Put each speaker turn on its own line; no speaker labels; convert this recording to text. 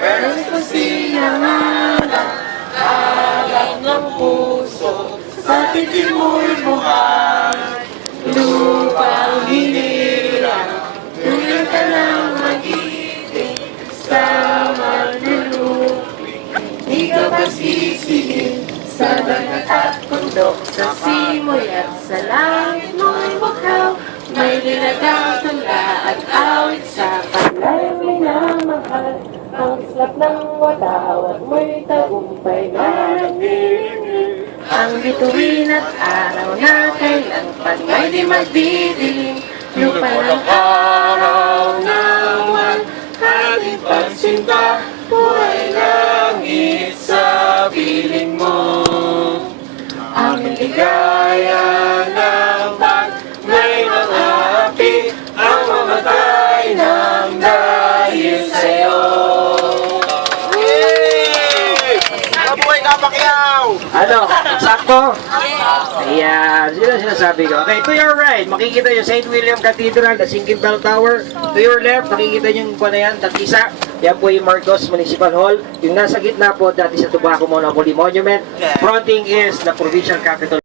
Pero kung sinangalan, alam ng puso, sa titig mo'y buhay. Lupang hinirang, tulad ka ng magiting sa manlulupi. Di ka masisingin sa dagat at bundok, sa simoy at sa langit mo'y bukhaw. May linagang tula at awit sa minamahal. Slap ng wadaw at mo'y tagumpay na nagdiringin. Ang bituin at araw na kailan pag may di magdidilim. Lupa ng araw naman, ating pagsinta, buhay langit sa piling mo. Ang ligaya naman,
Ano? Sakto? Ayan, sino sinasabi ko? Okay, to your right, makikita yung St. William Cathedral, the Sinking Bell Tower. To your left, makikita yung po na yan, Tatisa. Yan po yung Marcos Municipal Hall. Yung nasa gitna po, dati sa Tobacco Monopoly Monument. Fronting is the Provincial Capital